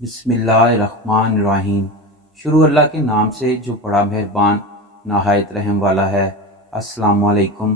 بسم اللہ الرحمن الرحیم۔ شروع اللہ کے نام سے جو بڑا مہربان نہایت رحم والا ہے۔ السلام علیکم۔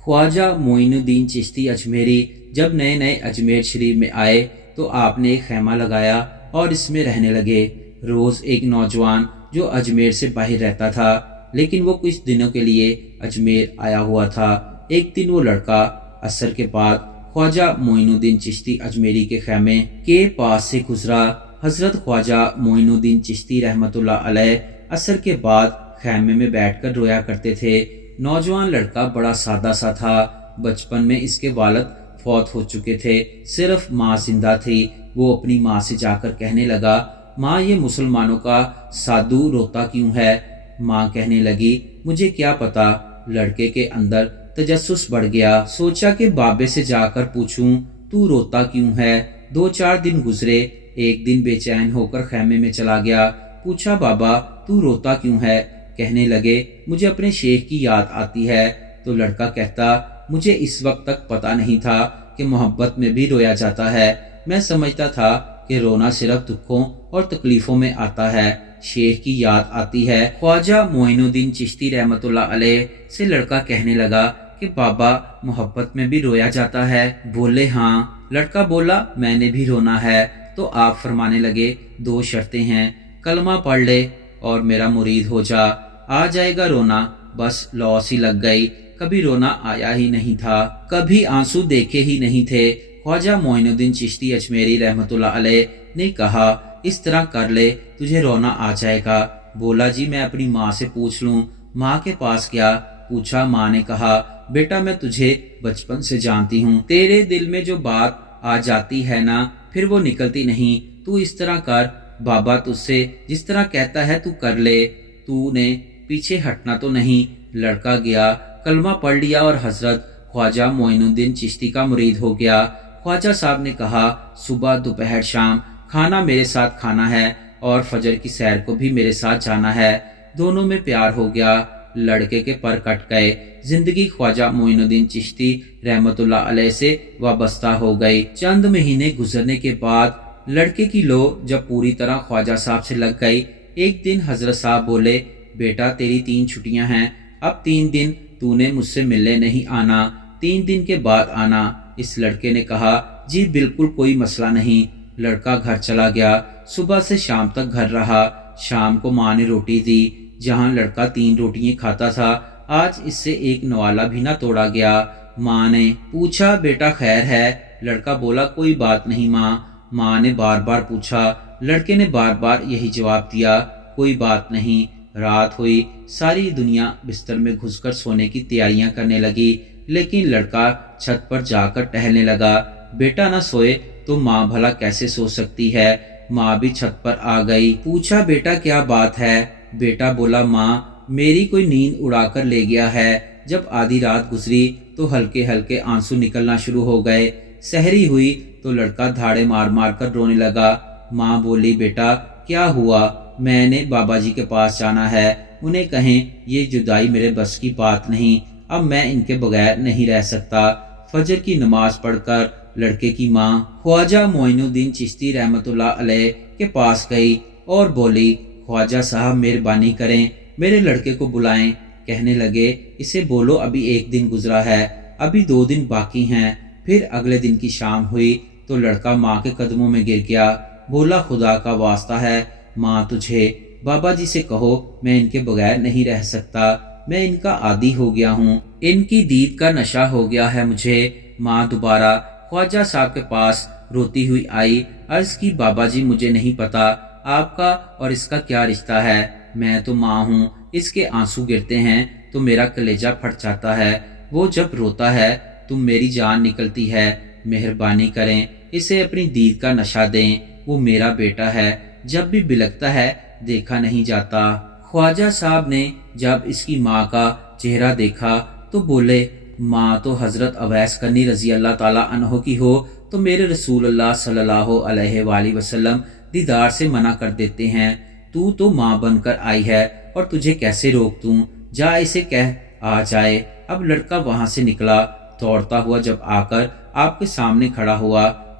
خواجہ معین الدین چشتی اجمیری جب نئے نئے اجمیر شریف میں آئے تو آپ نے ایک خیمہ لگایا اور اس میں رہنے لگے۔ روز ایک نوجوان جو اجمیر سے باہر رہتا تھا لیکن وہ کچھ دنوں کے لیے اجمیر آیا ہوا تھا۔ ایک دن وہ لڑکا عصر کے بعد خواجہ معین الدین چشتی اجمیری کے خیمے کے پاس سے گزرا۔ حضرت خواجہ معین الدین چشتی رحمۃ اللہ علیہ عصر کے بعد خیمے میں بیٹھ کر رویا کرتے تھے۔ نوجوان لڑکا بڑا سادہ سا تھا۔ بچپن میں اس کے والد فوت ہو چکے تھے، صرف ماں زندہ تھی۔ وہ اپنی ماں سے جا کر کہنے لگا، ماں یہ مسلمانوں کا سادھو روتا کیوں ہے؟ ماں کہنے لگی، مجھے کیا پتا۔ لڑکے کے اندر تجسس بڑھ گیا، سوچا کہ بابے سے جا کر پوچھوں تو روتا کیوں ہے۔ 2-4 دن گزرے۔ ایک دن بے چین ہو کر خیمے میں چلا گیا، پوچھا بابا تو روتا کیوں ہے؟ کہنے لگے، مجھے اپنے شیخ کی یاد آتی ہے۔ تو لڑکا کہتا، مجھے اس وقت تک پتا نہیں تھا کہ محبت میں بھی رویا جاتا ہے۔ میں سمجھتا تھا کہ رونا صرف دکھوں اور تکلیفوں میں آتا ہے۔ شیخ کی یاد آتی ہے۔ خواجہ معین الدین چشتی رحمۃ اللہ علیہ سے لڑکا کہنے لگا کہ بابا محبت میں بھی رویا جاتا ہے؟ بولے ہاں۔ لڑکا بولا، میں نے بھی رونا ہے۔ تو آپ فرمانے لگے، 2 شرطیں ہیں، کلمہ پڑھ لے اور میرا مرید ہو جا، آ جائے گا رونا۔ بس لوس ہی لگ گئی، کبھی رونا آیا ہی نہیں تھا، کبھی آنسو دیکھے ہی نہیں تھے۔ خواجہ معین الدین چشتی اجمیری رحمۃ اللہ علیہ نے کہا، اس طرح کر لے، تجھے رونا آ جائے گا۔ بولا جی میں اپنی ماں سے پوچھ لوں۔ ماں کے پاس گیا، پوچھا۔ ماں نے کہا، بیٹا میں تجھے بچپن سے جانتی ہوں، تیرے دل میں جو بات آ جاتی ہے نا پھر وہ نکلتی نہیں۔ تو اس طرح کر، بابا تجھ سے جس طرح کہتا ہے تو کر لے، تو نے پیچھے ہٹنا تو نہیں۔ لڑکا گیا، کلمہ پڑھ لیا اور حضرت خواجہ معین الدین چشتی کا مرید ہو گیا۔ خواجہ صاحب نے کہا، صبح دوپہر شام کھانا میرے ساتھ کھانا ہے اور فجر کی سیر کو بھی میرے ساتھ جانا ہے۔ دونوں میں پیار ہو گیا۔ لڑکے کے پر کٹ گئے، زندگی خواجہ معین الدین چشتی رحمۃ اللہ علیہ سے وابستہ ہو گئی۔ چند مہینے گزرنے کے بعد لڑکے کی لو جب پوری طرح خواجہ صاحب سے لگ گئی، ایک دن حضرت صاحب بولے، بیٹا تیری 3 چھٹیاں ہیں، اب 3 دن تو نے مجھ سے ملنے نہیں آنا، 3 دن کے بعد آنا۔ اس لڑکے نے کہا، جی بالکل کوئی مسئلہ نہیں۔ لڑکا گھر چلا گیا، صبح سے شام تک گھر رہا۔ شام کو ماں نے روٹی دی، جہاں لڑکا 3 روٹیاں کھاتا تھا آج اس سے 1 نوالا بھی نہ توڑا گیا۔ ماں نے پوچھا، بیٹا خیر ہے؟ لڑکا بولا، کوئی بات نہیں ماں۔ ماں نے بار بار پوچھا، لڑکے نے بار بار یہی جواب دیا، کوئی بات نہیں۔ رات ہوئی، ساری دنیا بستر میں گھس کر سونے کی تیاریاں کرنے لگی، لیکن لڑکا چھت پر جا کر ٹہلنے لگا۔ بیٹا نہ سوئے تو ماں بھلا کیسے سو سکتی ہے؟ ماں بھی چھت پر آ گئی، پوچھا، بیٹا کیا بات ہے؟ بیٹا بولا، ماں میری کوئی نیند اڑا کر لے گیا ہے۔ جب آدھی رات گزری تو ہلکے ہلکے آنسو نکلنا شروع ہو گئے۔ سحری ہوئی تو لڑکا دھاڑے مار مار کر رونے لگا۔ ماں بولی، بیٹا کیا ہوا؟ میں نے بابا جی کے پاس جانا ہے، انہیں کہیں یہ جدائی میرے بس کی بات نہیں، اب میں ان کے بغیر نہیں رہ سکتا۔ فجر کی نماز پڑھ کر لڑکے کی ماں خواجہ معین الدین چشتی رحمۃ اللہ علیہ کے پاس گئی اور بولی، خواجہ صاحب مہربانی کریں، میرے لڑکے کو بلائیں۔ کہنے لگے، اسے بولو ابھی 1 دن گزرا ہے، ابھی 2 دن باقی ہیں۔ پھر اگلے دن کی شام ہوئی تو لڑکا ماں کے قدموں میں گر گیا، بولا، خدا کا واسطہ ہے ماں تجھے بابا جی سے کہو، میں ان کے بغیر نہیں رہ سکتا، میں ان کا عادی ہو گیا ہوں، ان کی دید کا نشہ ہو گیا ہے مجھے۔ ماں دوبارہ خواجہ صاحب کے پاس روتی ہوئی آئی، عرض کی، بابا جی مجھے نہیں پتا آپ کا اور اس کا کیا رشتہ ہے، میں تو ماں ہوں، اس کے آنسو گرتے ہیں تو میرا کلیجہ پھٹ جاتا ہے، وہ جب روتا ہے تو میری جان نکلتی ہے، مہربانی کریں اسے اپنی دید کا نشہ دیں، وہ میرا بیٹا ہے، جب بھی بلکتا ہے دیکھا نہیں جاتا۔ خواجہ صاحب نے جب اس کی ماں کا چہرہ دیکھا تو بولے، ماں تو حضرت اویس کرنی رضی اللہ تعالیٰ عنہ کی ہو تو میرے رسول اللہ صلی اللہ علیہ وآلہ وسلم دیدار سے منع کر دیتے ہیں، تو ماں بن کر آئی ہے اور تجھے کیسے روک دوں، جا اسے کہہ آ جائے۔ اب لڑکا وہاں سے نکلا، دوڑتا ہوا جب آ کر آپ کے سامنے کھڑا ہوا۔